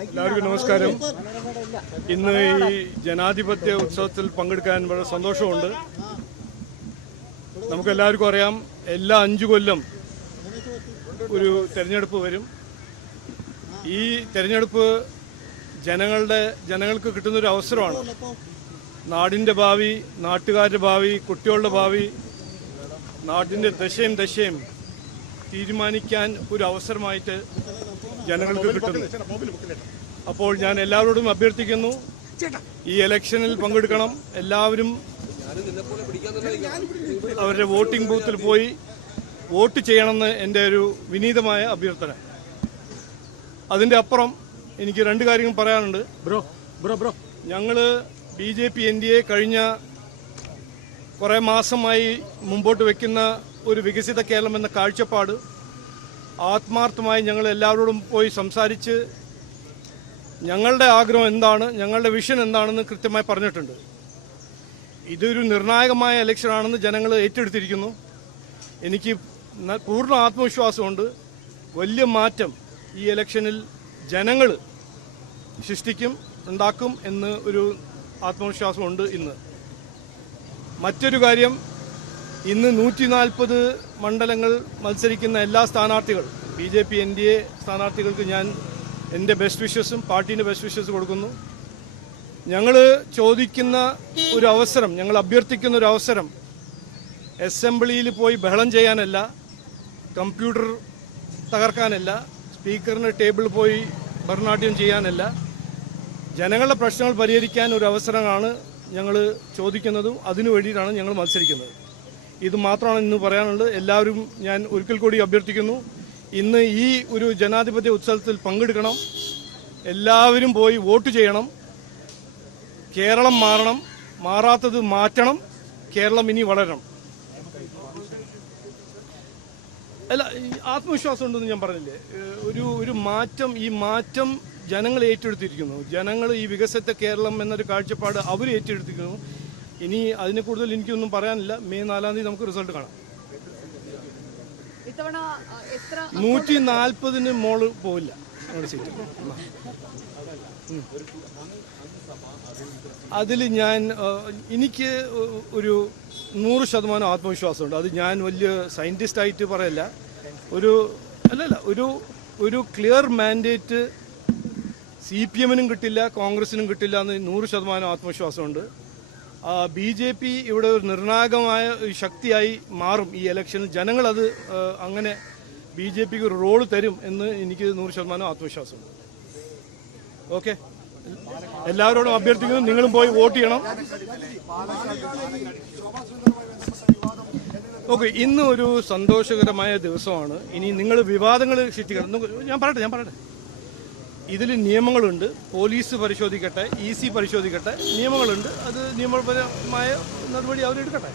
എല്ലാവർക്കും നമസ്കാരം. ഇന്ന് ഈ ജനാധിപത്യ ഉത്സവത്തിൽ പങ്കെടുക്കാൻ വളരെ സന്തോഷമുണ്ട്. നമുക്കെല്ലാവർക്കും അറിയാം, എല്ലാ 5 കൊല്ലം ഒരു തെരഞ്ഞെടുപ്പ് വരും. ഈ തെരഞ്ഞെടുപ്പ് ജനങ്ങൾക്ക് കിട്ടുന്നൊരു അവസരമാണ്. നാടിൻ്റെ ഭാവി, നാട്ടുകാരുടെ ഭാവി, കുട്ടികളുടെ ഭാവി, നാടിൻ്റെ ദശയും തീരുമാനിക്കാൻ ഒരു അവസരമായിട്ട് ജനങ്ങൾക്ക് കിട്ടുന്നു. അപ്പോൾ ഞാൻ എല്ലാവരോടും അഭ്യർത്ഥിക്കുന്നു, ഈ ഇലക്ഷനിൽ പങ്കെടുക്കണം. എല്ലാവരും അവരുടെ വോട്ടിംഗ് ബൂത്തിൽ പോയി വോട്ട് ചെയ്യണമെന്ന് എൻ്റെ ഒരു വിനീതമായ അഭ്യർത്ഥന. അതിൻ്റെ അപ്പുറം എനിക്ക് 2 കാര്യങ്ങൾ പറയാനുണ്ട്. ഞങ്ങൾ BJP NDA കഴിഞ്ഞ കുറേ മാസമായി മുമ്പോട്ട് വയ്ക്കുന്ന ഒരു വികസിത കേരളം എന്ന കാഴ്ചപ്പാട് ആത്മാർത്ഥമായി ഞങ്ങൾ എല്ലാവരോടും പോയി സംസാരിച്ച് ഞങ്ങളുടെ ആഗ്രഹം എന്താണ്, ഞങ്ങളുടെ വിഷൻ എന്താണെന്ന് കൃത്യമായി പറഞ്ഞിട്ടുണ്ട്. ഇതൊരു നിർണായകമായ ഇലക്ഷനാണെന്ന് ജനങ്ങൾ ഏറ്റെടുത്തിരിക്കുന്നു. എനിക്ക് പൂർണ്ണ ആത്മവിശ്വാസമുണ്ട്. വലിയ മാറ്റം ഈ ഇലക്ഷനിൽ ജനങ്ങൾ ഉണ്ടാക്കും എന്ന് ഒരു ആത്മവിശ്വാസമുണ്ട്. മറ്റൊരു കാര്യം, ഇന്ന് 140 മണ്ഡലങ്ങൾ മത്സരിക്കുന്ന എല്ലാ സ്ഥാനാർത്ഥികൾ, BJP NDA സ്ഥാനാർത്ഥികൾക്ക് ഞാൻ എൻ്റെ ബെസ്റ്റ് വിഷസും പാർട്ടീൻ്റെ ബെസ്റ്റ് വിഷസ് കൊടുക്കുന്നു. ഞങ്ങൾ ചോദിക്കുന്ന ഒരു അവസരം, ഞങ്ങൾ അഭ്യർത്ഥിക്കുന്ന ഒരു അവസരം അസംബ്ലിയിൽ പോയി ബഹളം ചെയ്യാനല്ല, കമ്പ്യൂട്ടർ തകർക്കാനല്ല, സ്പീക്കറിന് ടേബിളിൽ പോയി ഭരണാട്യം ചെയ്യാനല്ല, ജനങ്ങളുടെ പ്രശ്നങ്ങൾ പരിഹരിക്കാൻ ഒരു അവസരമാണ് ഞങ്ങൾ ചോദിക്കുന്നതും അതിനു വേണ്ടിയിട്ടാണ് ഞങ്ങൾ മത്സരിക്കുന്നത്. ഇത് മാത്രമാണ് ഇന്ന് പറയാനുള്ളത്. എല്ലാവരും ഞാൻ ഒരിക്കൽ കൂടി അഭ്യർത്ഥിക്കുന്നു, ഇന്ന് ഈ ഒരു ജനാധിപത്യ ഉത്സവത്തിൽ പങ്കെടുക്കണം. എല്ലാവരും പോയി വോട്ട് ചെയ്യണം. കേരളം മാറണം, മാറാത്തത് മാറ്റണം, കേരളം ഇനി വളരണം. അല്ല, ആത്മവിശ്വാസം ഉണ്ടെന്ന് ഞാൻ പറഞ്ഞില്ലേ. ഒരു മാറ്റം, ഈ മാറ്റം ജനങ്ങൾ ഏറ്റെടുത്തിരിക്കുന്നു. ജനങ്ങൾ ഈ വികസിത കേരളം എന്നൊരു കാഴ്ചപ്പാട് അവർ ഏറ്റെടുത്തിരിക്കുന്നു. ഇനി അതിനെ കൂടുതൽ എനിക്കൊന്നും പറയാനില്ല. മെയ് 4-ാം തീയതി നമുക്ക് റിസൾട്ട് കാണാം. 140-ന് മോള് പോവില്ല സീറ്റ്. അതിൽ എനിക്ക് ഒരു 100% ആത്മവിശ്വാസമുണ്ട്. അത് ഞാൻ വലിയ സയൻറ്റിസ്റ്റായിട്ട് പറയല്ല. ഒരു ക്ലിയർ മാൻഡേറ്റ് CPM-നും കിട്ടില്ല, കോൺഗ്രസിനും കിട്ടില്ല എന്ന് 100% ആത്മവിശ്വാസമുണ്ട്. BJP ഇവിടെ ഒരു നിർണായകമായ ശക്തിയായി മാറും ഈ ഇലക്ഷനിൽ. ജനങ്ങളത് അങ്ങനെ BJPക്ക് ഒരു റോൾ തരും എന്ന് എനിക്ക് 100% ആത്മവിശ്വാസമുണ്ട്. ഓക്കെ, എല്ലാവരോടും അഭ്യർത്ഥിക്കുന്നു, നിങ്ങളും പോയി വോട്ട് ചെയ്യണം. ഓക്കെ, ഇന്ന് ഒരു സന്തോഷകരമായ ദിവസമാണ്. ഇനി നിങ്ങൾ വിവാദങ്ങൾ സൃഷ്ടിക്കണം. ഞാൻ പറയട്ടെ. ഇതിൽ നിയമങ്ങളുണ്ട്. പോലീസ് പരിശോധിക്കട്ടെ, EC പരിശോധിക്കട്ടെ, നിയമങ്ങളുണ്ട്. അത് നിയമപരമായ നടപടി അവരെടുക്കട്ടെ.